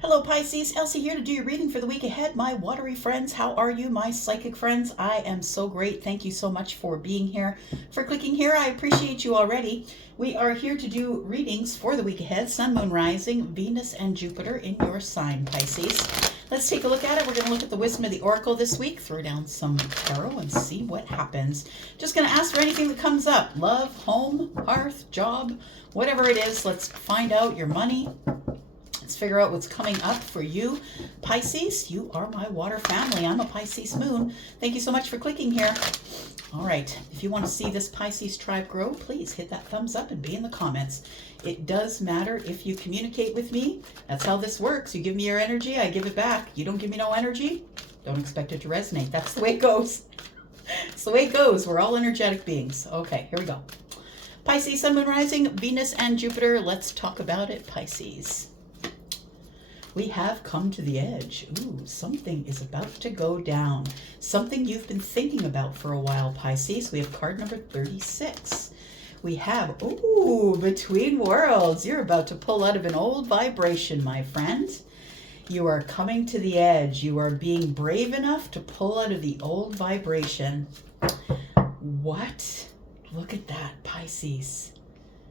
Hello Pisces, Elsie here to do your reading for the week ahead. My watery friends, how are you? My psychic friends, I am so great. Thank you so much for being here, for clicking here. I appreciate you already. We are here to do readings for the week ahead. Sun, Moon, Rising, Venus, and Jupiter in your sign, Pisces. Let's take a look at it. We're going to look at the wisdom of the oracle this week, throw down some tarot and see what happens. Just going to ask for anything that comes up. Love, home, hearth, job, whatever it is. Let's find out your money. Let's figure out what's coming up for you. Pisces, you are my water family. I'm a Pisces moon. Thank you so much for clicking here. All right, if you want to see this Pisces tribe grow, please hit that thumbs up and be in the comments. It does matter if you communicate with me. That's how this works. You give me your energy, I give it back. You don't give me no energy, don't expect it to resonate. That's the way it goes. It's the way it goes. We're all energetic beings. Okay, here we go. Pisces, Sun, Moon, Rising, Venus, and Jupiter. Let's talk about it, Pisces. We have come to the edge. Ooh, something is about to go down. Something you've been thinking about for a while, Pisces. We have card number 36. We have, ooh, between worlds. You're about to pull out of an old vibration, my friend. You are coming to the edge. You are being brave enough to pull out of the old vibration. What? Look at that, Pisces.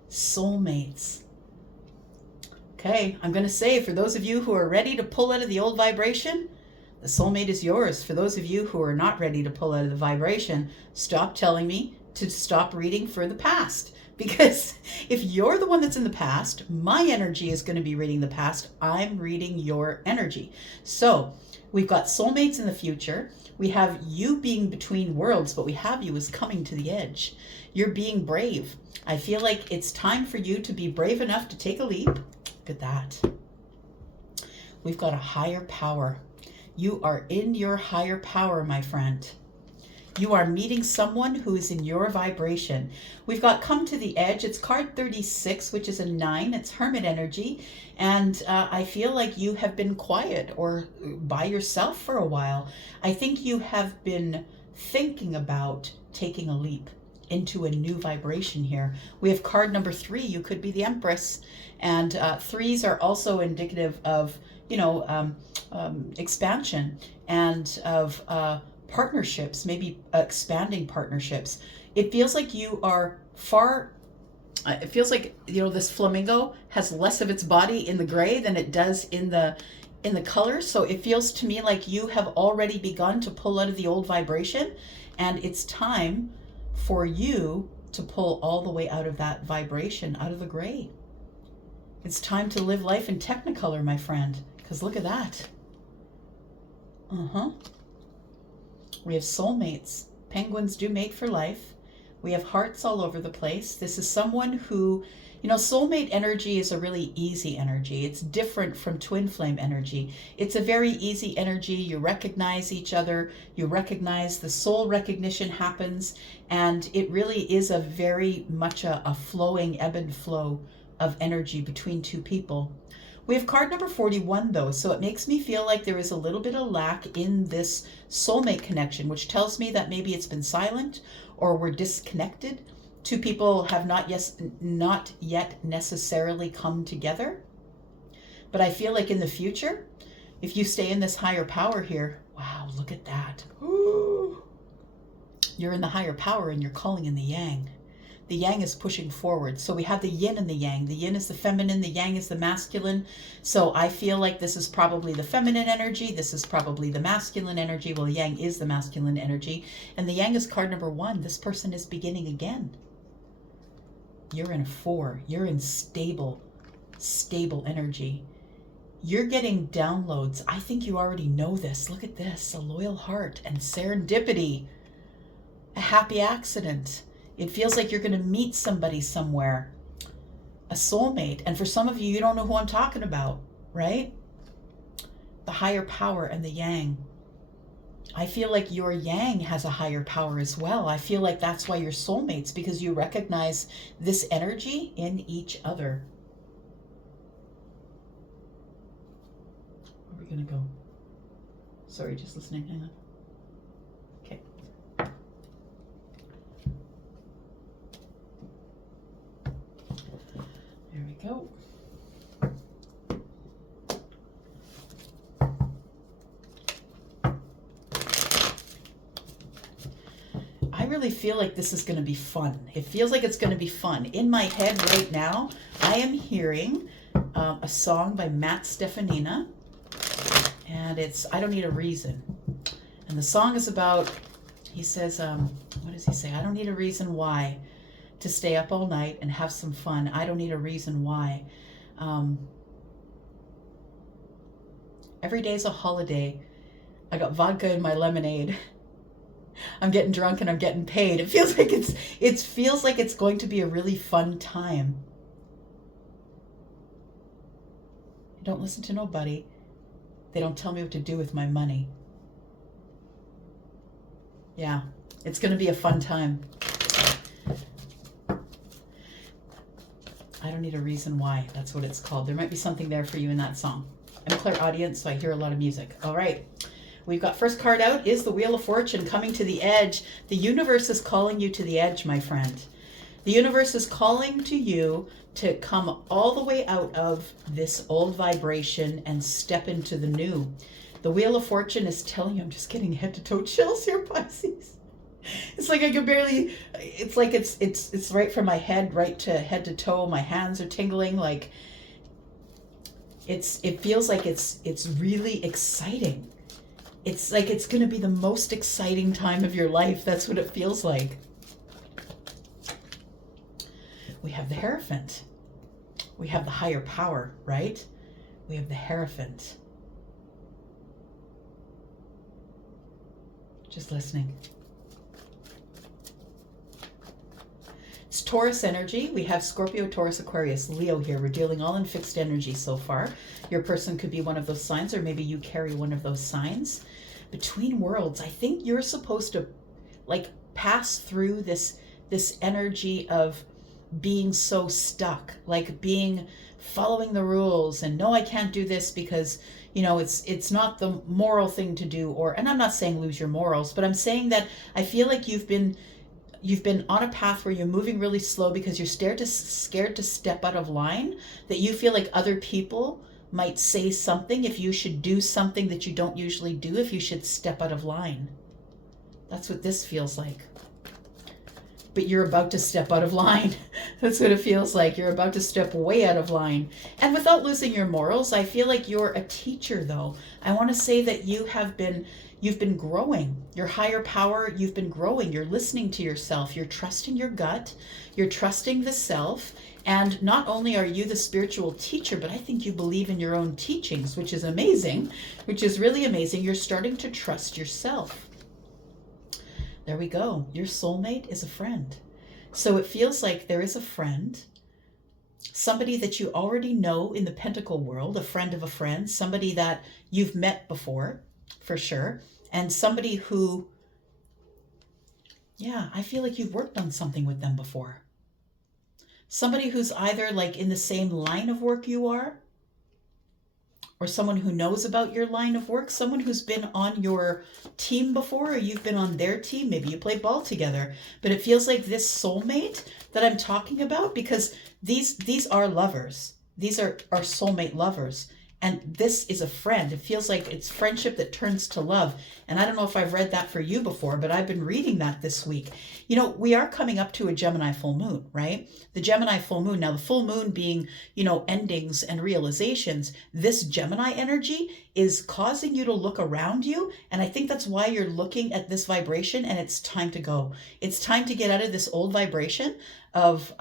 Soulmates. Okay, I'm going to say, for those of you who are ready to pull out of the old vibration, the soulmate is yours. For those of you who are not ready to pull out of the vibration, stop telling me to stop reading for the past. Because if you're the one that's in the past, my energy is going to be reading the past. I'm reading your energy. So we've got soulmates in the future. We have you being between worlds, but we have you as coming to the edge. You're being brave. I feel like it's time for you to be brave enough to take a leap. Look at that. We've got a higher power. You are in your higher power, my friend. You are meeting someone who is in your vibration. We've got come to the edge. It's card 36, which is a 9. It's hermit energy. And I feel like you have been quiet or by yourself for a while. I think you have been thinking about taking a leap into a new vibration here. We have card number 3. You could be the Empress. And 3s are also indicative of, expansion and of partnerships, maybe expanding partnerships. It feels like you are far, it feels like, this flamingo has less of its body in the gray than it does in the colors. So it feels to me like you have already begun to pull out of the old vibration, and it's time for you to pull all the way out of that vibration, out of the gray. It's time to live life in Technicolor, my friend, because look at that. We have soulmates. Penguins do mate for life. We have hearts all over the place. This is someone who, soulmate energy is a really easy energy. It's different from twin flame energy. It's a very easy energy. You recognize each other. You recognize, the soul recognition happens. And it really is a very much a flowing ebb and flow of energy between two people. We have card number 41 though, so it makes me feel like there is a little bit of lack in this soulmate connection, which tells me that maybe it's been silent or we're disconnected. Two people have not yet necessarily come together. But I feel like in the future, if you stay in this higher power here, wow, look at that. You're in the higher power and you're calling in the yang. The yang is pushing forward. So we have the yin and the yang. The yin is the feminine, the yang is the masculine. So I feel like this is probably the feminine energy. This is probably the masculine energy. Well, the yang is the masculine energy. And the yang is card number 1. This person is beginning again. You're in a 4. You're in stable energy. You're getting downloads. I think you already know this. Look at this. A loyal heart and serendipity. A happy accident. It feels like you're going to meet somebody somewhere, a soulmate. And for some of you, you don't know who I'm talking about, right? The higher power and the yang. I feel like your yang has a higher power as well. I feel like that's why you're soulmates, because you recognize this energy in each other. Where are we going to go? Sorry, just listening. Hang on. Okay. There we go. really feel like this is going to be fun. It feels like it's going to be fun. In my head right now, I am hearing a song by Matt Stefanina, and it's I Don't Need a Reason. And the song is about, he says, what does he say? I don't need a reason why to stay up all night and have some fun. I don't need a reason why. Every day's a holiday. I got vodka in my lemonade. I'm getting drunk and I'm getting paid. It feels like it's going to be a really fun time. I don't listen to nobody. They don't tell me what to do with my money. Yeah, it's going to be a fun time. I don't need a reason why. That's what it's called. There might be something there for you in that song. I'm a clairaudient, so I hear a lot of music. All right. We've got first card out is the Wheel of Fortune, coming to the edge. The universe is calling you to the edge, my friend. The universe is calling to you to come all the way out of this old vibration and step into the new. The Wheel of Fortune is telling you, I'm just getting head to toe chills here, Pisces. It's like I can barely, it's like it's right from my head right to head to toe. My hands are tingling. Like it feels like it's really exciting. It's like it's going to be the most exciting time of your life. That's what it feels like. We have the Hierophant. We have the higher power, right? We have the Hierophant. Just listening. It's Taurus energy. We have Scorpio, Taurus, Aquarius, Leo here. We're dealing all in fixed energy so far. Your person could be one of those signs, or maybe you carry one of those signs. Between worlds, I think you're supposed to like pass through this energy of being so stuck, like following the rules and no, I can't do this because it's not the moral thing to do, and I'm not saying lose your morals, but I'm saying that I feel like you've been on a path where you're moving really slow because you're scared to step out of line, that you feel like other people might say something if you should do something that you don't usually do, if you should step out of line. That's what this feels like. But you're about to step out of line. That's what it feels like. You're about to step way out of line. And without losing your morals, I feel like you're a teacher, though. I want to say that you've been growing. Your higher power, you've been growing. You're listening to yourself. You're trusting your gut. You're trusting the self. And not only are you the spiritual teacher, but I think you believe in your own teachings, which is amazing, which is really amazing. You're starting to trust yourself. There we go. Your soulmate is a friend. So it feels like there is a friend, somebody that you already know in the pentacle world, a friend of a friend, somebody that you've met before, for sure, and somebody who, yeah, I feel like you've worked on something with them before. Somebody who's either like in the same line of work you are, or someone who knows about your line of work, someone who's been on your team before, or you've been on their team. Maybe you play ball together. But it feels like this soulmate that I'm talking about, because these are lovers. These are soulmate lovers. And this is a friend. It feels like it's friendship that turns to love. And I don't know if I've read that for you before, but I've been reading that this week. We are coming up to a Gemini full moon, right? The Gemini full moon. Now, the full moon being, endings and realizations. This Gemini energy is causing you to look around you. And I think that's why you're looking at this vibration, and it's time to go. It's time to get out of this old vibration of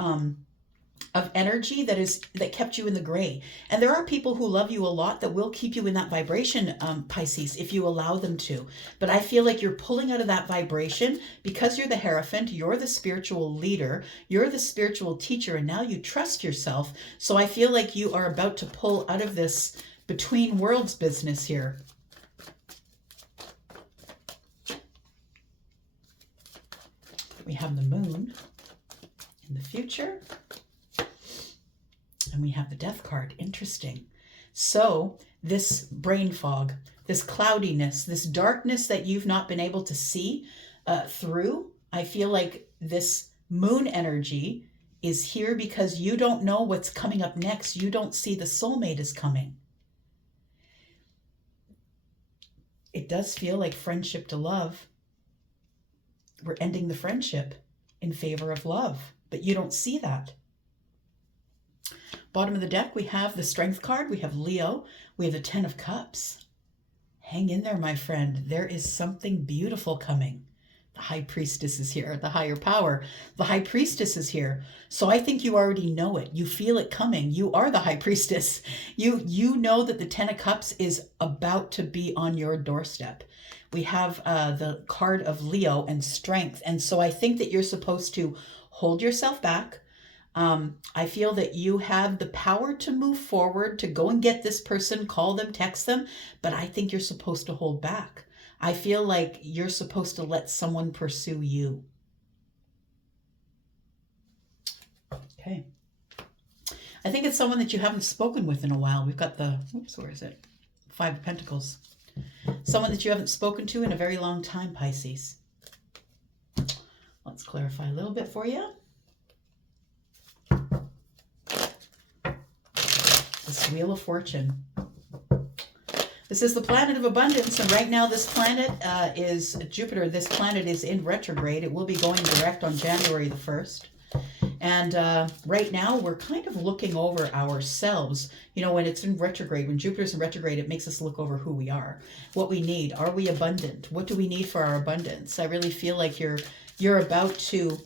energy that kept you in the gray. And there are people who love you a lot that will keep you in that vibration, Pisces, if you allow them to. But I feel like you're pulling out of that vibration because you're the Hierophant, you're the spiritual leader, you're the spiritual teacher, and now you trust yourself. So I feel like you are about to pull out of this between worlds business here. We have the moon in the future. And we have the Death card. Interesting. So this brain fog, this cloudiness, this darkness that you've not been able to see through, I feel like this moon energy is here because you don't know what's coming up next. You don't see the soulmate is coming. It does feel like friendship to love. We're ending the friendship in favor of love, but you don't see that. Bottom of the deck, we have the Strength card. We have Leo. We have the Ten of Cups. Hang in there, my friend. There is something beautiful coming. The High Priestess is here, the higher power. The High Priestess is here. So I think you already know it. You feel it coming. You are the High Priestess. You know that the Ten of Cups is about to be on your doorstep. We have the card of Leo and Strength. And so I think that you're supposed to hold yourself back. I feel that you have the power to move forward, to go and get this person, call them, text them, but I think you're supposed to hold back. I feel like you're supposed to let someone pursue you. Okay. I think it's someone that you haven't spoken with in a while. We've got the, oops, where is it? Five of Pentacles. Someone that you haven't spoken to in a very long time, Pisces. Let's clarify a little bit for you. This Wheel of Fortune. This is the planet of abundance, and right now this planet is Jupiter. This planet is in retrograde. It will be going direct on January the 1st. And right now we're kind of looking over ourselves. You know, when it's in retrograde, when Jupiter's in retrograde, it makes us look over who we are, what we need. Are we abundant? What do we need for our abundance? I really feel like you're about to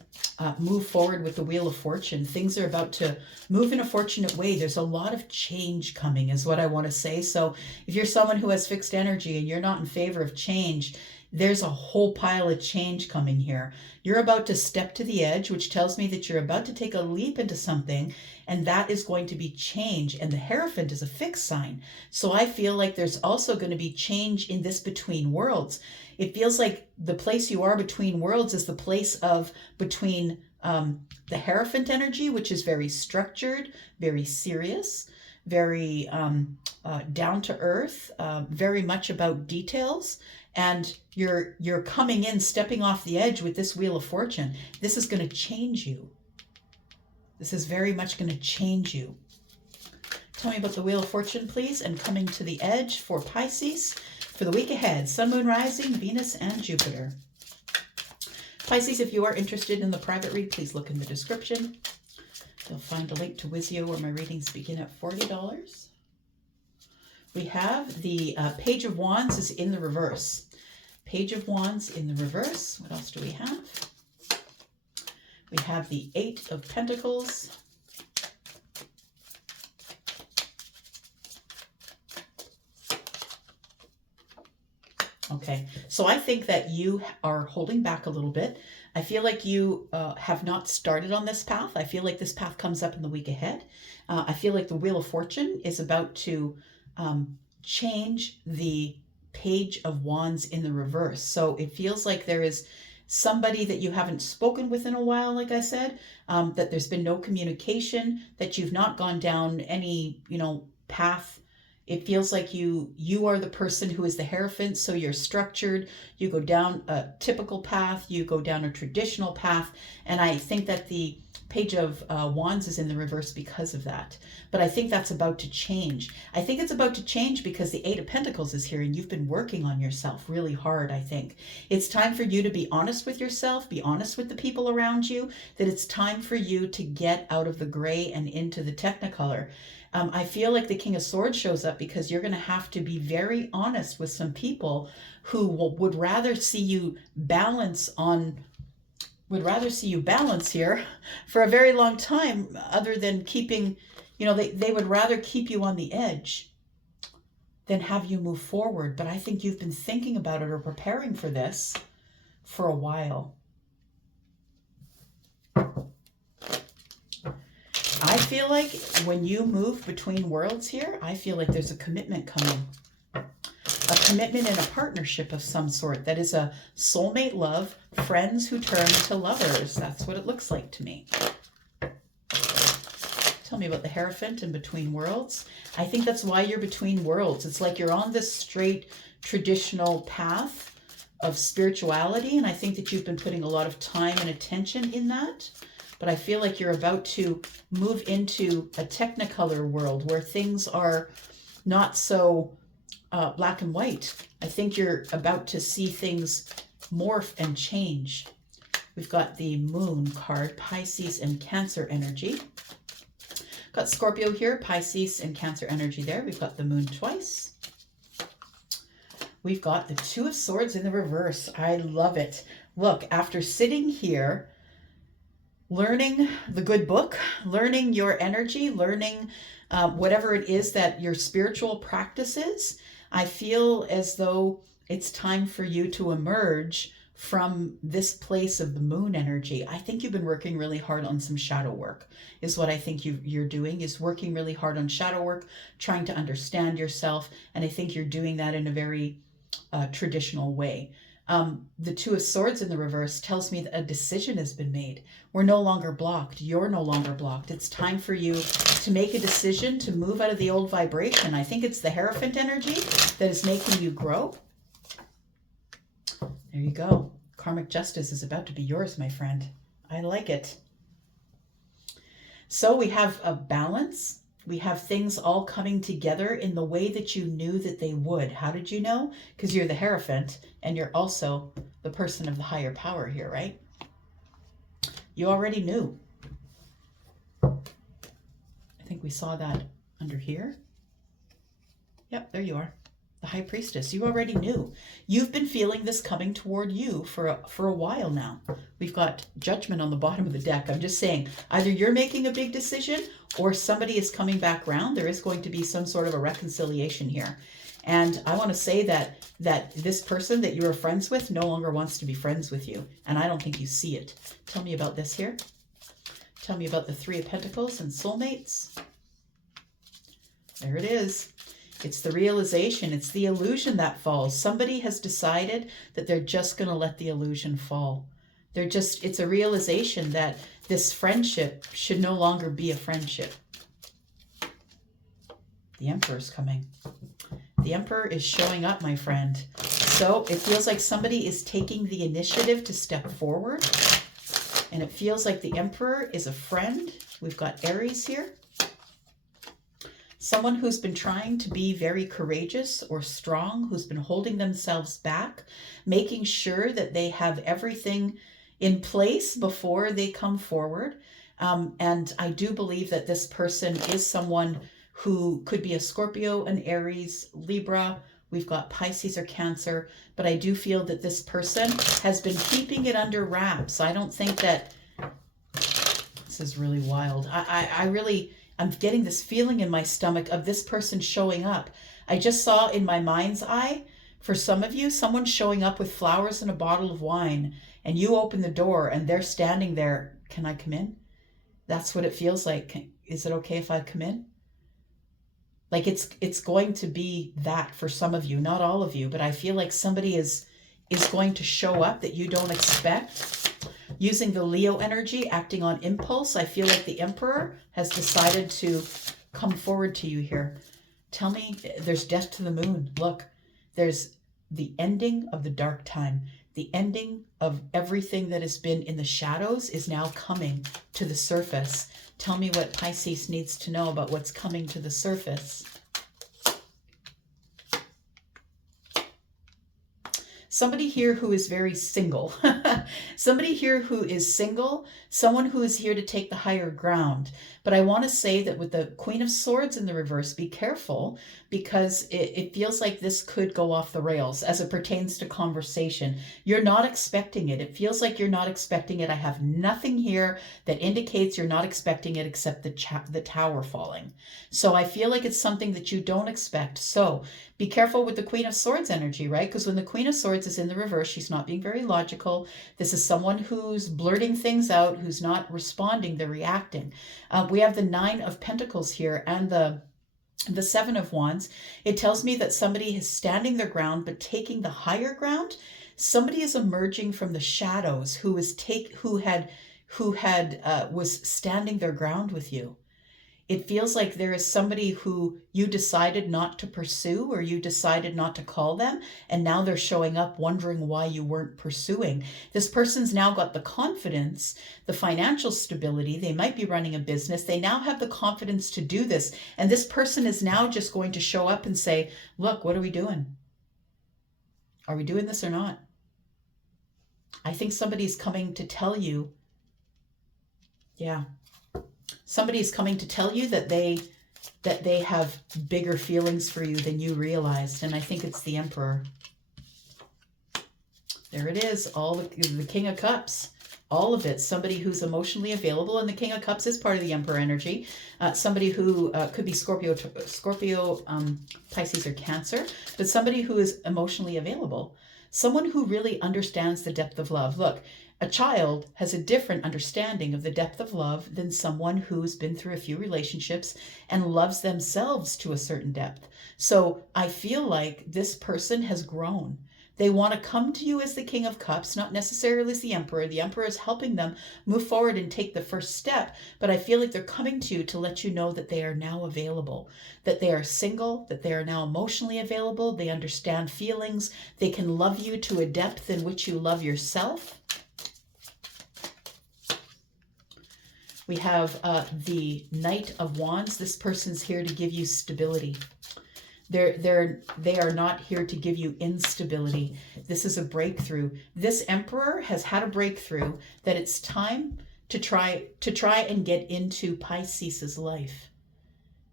move forward with the Wheel of Fortune. Things are about to move in a fortunate way. There's a lot of change coming is what I want to say. So if you're someone who has fixed energy and you're not in favor of change, there's a whole pile of change coming here. You're about to step to the edge, which tells me that you're about to take a leap into something, and that is going to be change. And the Hierophant is a fixed sign. So I feel like there's also going to be change in this between worlds. It feels like the place you are between worlds is the place of between the Hierophant energy, which is very structured, very serious, very down to earth, very much about details. And you're coming in, stepping off the edge with this Wheel of Fortune. This is going to change you. This is very much going to change you. Tell me about the Wheel of Fortune, please, and coming to the edge for Pisces for the week ahead. Sun, Moon, Rising, Venus, and Jupiter. Pisces, if you are interested in the private read, please look in the description. You'll find a link to Wizio where my readings begin at $40. We have the Page of Wands is in the reverse. Page of Wands in the reverse. What else do we have? We have the Eight of Pentacles. Okay, so I think that you are holding back a little bit. I feel like you have not started on this path. I feel like this path comes up in the week ahead. I feel like the Wheel of Fortune is about to change the Page of Wands in the reverse. So it feels like there is somebody that you haven't spoken with in a while, like I said, that there's been no communication, that you've not gone down any, path. It feels like you are the person who is the Hierophant, so you're structured. You go down a typical path, you go down a traditional path, and I think that the Page of Wands is in the reverse because of that. But I think that's about to change. I think it's about to change because the Eight of Pentacles is here and you've been working on yourself really hard, I think. It's time for you to be honest with yourself, be honest with the people around you, that it's time for you to get out of the gray and into the Technicolor. I feel like the King of Swords shows up because you're going to have to be very honest with some people who would rather see you balance here for a very long time, other than keeping, they would rather keep you on the edge than have you move forward. But I think you've been thinking about it or preparing for this for a while. I feel like when you move between worlds here, I feel like there's a commitment coming. A commitment and a partnership of some sort. That is a soulmate love, friends who turn to lovers. That's what it looks like to me. Tell me about the Hierophant and between worlds. I think that's why you're between worlds. It's like you're on this straight traditional path of spirituality, and I think that you've been putting a lot of time and attention in that. But I feel like you're about to move into a Technicolor world where things are not so black and white. I think you're about to see things morph and change. We've got the Moon card, Pisces and Cancer energy. Got Scorpio here, Pisces and Cancer energy there. We've got the Moon twice. We've got the Two of Swords in the reverse. I love it. Look, after sitting here, learning the good book, learning your energy, learning whatever it is that your spiritual practice is, I feel as though it's time for you to emerge from this place of the moon energy. I think you've been working really hard on some shadow work, is what I think you're doing, is working really hard on shadow work, trying to understand yourself. And I think you're doing that in a very traditional way. The Two of Swords in the reverse tells me that a decision has been made. We're no longer blocked. You're no longer blocked. It's time for you to make a decision to move out of the old vibration. I think it's the Hierophant energy that is making you grow. There you go. Karmic justice is about to be yours, my friend. I like it. So we have a balance. We have things all coming together in the way that you knew that they would. How did you know? Because you're the Hierophant and you're also the person of the higher power here, right? You already knew. I think we saw that under here. Yep, there you are. The High Priestess. You already knew. You've been feeling this coming toward you for a while now. We've got Judgment on the bottom of the deck. I'm just saying, either you're making a big decision or somebody is coming back around. There is going to be some sort of a reconciliation here. And I want to say that this person that you were friends with no longer wants to be friends with you. And I don't think you see it. Tell me about this here. Tell me about the Three of Pentacles and soulmates. There it is. It's the realization. It's the illusion that falls. Somebody has decided that they're just going to let the illusion fall. It's a realization that this friendship should no longer be a friendship. The Emperor's coming. The Emperor is showing up, my friend. So it feels like somebody is taking the initiative to step forward. And it feels like the Emperor is a friend. We've got Aries here. Someone who's been trying to be very courageous or strong, who's been holding themselves back, making sure that they have everything in place before they come forward. And I do believe that this person is someone who could be a Scorpio, an Aries, Libra. We've got Pisces or Cancer. But I do feel that this person has been keeping it under wraps. I don't think that... This is really wild. I'm getting this feeling in my stomach of this person showing up. I just saw in my mind's eye, for some of you, someone showing up with flowers and a bottle of wine, and you open the door and they're standing there. Can I come in? That's what it feels like. Is it okay if I come in? Like it's going to be that for some of you, not all of you, but I feel like somebody is going to show up that you don't expect. Using the Leo energy, acting on impulse, I feel like the Emperor has decided to come forward to you here. Tell me, there's death to the moon. Look, there's the ending of the dark time. The ending of everything that has been in the shadows is now coming to the surface. Tell me what Pisces needs to know about what's coming to the surface. Somebody here who is very single. Somebody here who is single, someone who is here to take the higher ground. But I want to say that with the Queen of Swords in the reverse, be careful, because it feels like this could go off the rails as it pertains to conversation. You're not expecting it. It feels like you're not expecting it. I have nothing here that indicates you're not expecting it except the tower falling. So I feel like it's something that you don't expect. So be careful with the Queen of Swords energy, right? Because when the Queen of Swords is in the reverse, she's not being very logical. This is someone who's blurting things out, who's not responding, they're reacting. We have the Nine of Pentacles here and the Seven of Wands. It tells me that somebody is standing their ground, but taking the higher ground. Somebody is emerging from the shadows who was standing their ground with you. It feels like there is somebody who you decided not to pursue, or you decided not to call them, and now they're showing up wondering why you weren't pursuing. This person's now got the confidence, the financial stability. They might be running a business. They now have the confidence to do this. And this person is now just going to show up and say, look, what are we doing? Are we doing this or not? I think somebody's coming to tell you, yeah, somebody's coming to tell you that they have bigger feelings for you than you realized. And I think it's the Emperor. There it is, all the King of Cups. All of it, somebody who's emotionally available, and the King of Cups is part of the Emperor energy. Somebody who could be Scorpio, Pisces, or Cancer, but somebody who is emotionally available. Someone who really understands the depth of love. Look, a child has a different understanding of the depth of love than someone who's been through a few relationships and loves themselves to a certain depth. So I feel like this person has grown. They want to come to you as the King of Cups, not necessarily as the Emperor. The Emperor is helping them move forward and take the first step, but I feel like they're coming to you to let you know that they are now available, that they are single, that they are now emotionally available, they understand feelings, they can love you to a depth in which you love yourself. We have the Knight of Wands. This person's here to give you stability. They are not here to give you instability. This is a breakthrough. This Emperor has had a breakthrough that it's time to try and get into Pisces' life.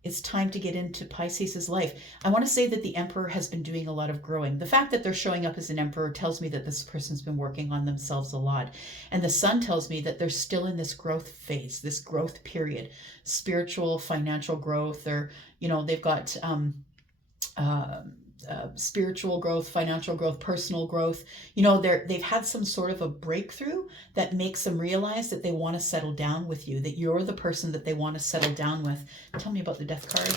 It's time to get into Pisces' life. I want to say that the Emperor has been doing a lot of growing. The fact that they're showing up as an Emperor tells me that this person's been working on themselves a lot. And the Sun tells me that they're still in this growth phase, this growth period, spiritual, financial growth, or, they've got spiritual growth, financial growth, personal growth. They've had some sort of a breakthrough that makes them realize that they want to settle down with you, that you're the person that they want to settle down with. Tell me about the Death card.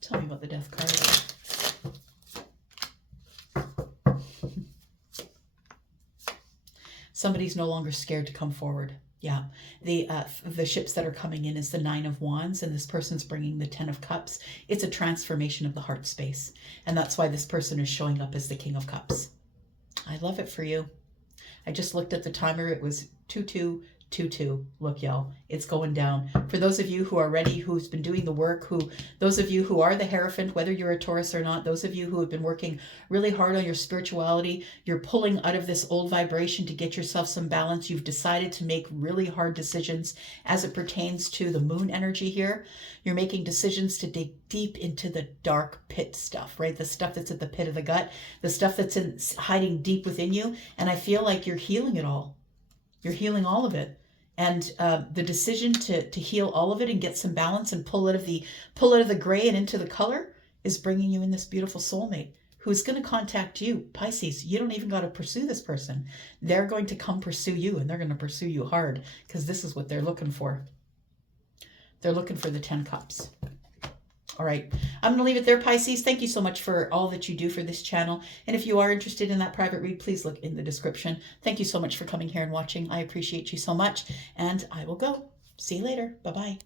Tell me about the Death card. Somebody's no longer scared to come forward. Yeah, the ships that are coming in is the Nine of Wands, and this person's bringing the Ten of Cups. It's a transformation of the heart space, and that's why this person is showing up as the King of Cups. I love it for you. I just looked at the timer. It was 2222. Look, y'all, it's going down. For those of you who are ready, who's been doing the work, those of you who are the Hierophant, whether you're a Taurus or not, those of you who have been working really hard on your spirituality, you're pulling out of this old vibration to get yourself some balance. You've decided to make really hard decisions as it pertains to the moon energy here. You're making decisions to dig deep into the dark pit stuff, right? The stuff that's at the pit of the gut, the stuff that's hiding deep within you. And I feel like you're healing it all. You're healing all of it. And the decision to heal all of it and get some balance and pull out of the gray and into the color is bringing you in this beautiful soulmate who's going to contact you. Pisces, you don't even got to pursue this person. They're going to come pursue you, and they're going to pursue you hard because this is what they're looking for. They're looking for the 10 cups. All right, I'm going to leave it there, Pisces. Thank you so much for all that you do for this channel. And if you are interested in that private read, please look in the description. Thank you so much for coming here and watching. I appreciate you so much. And I will go. See you later. Bye-bye.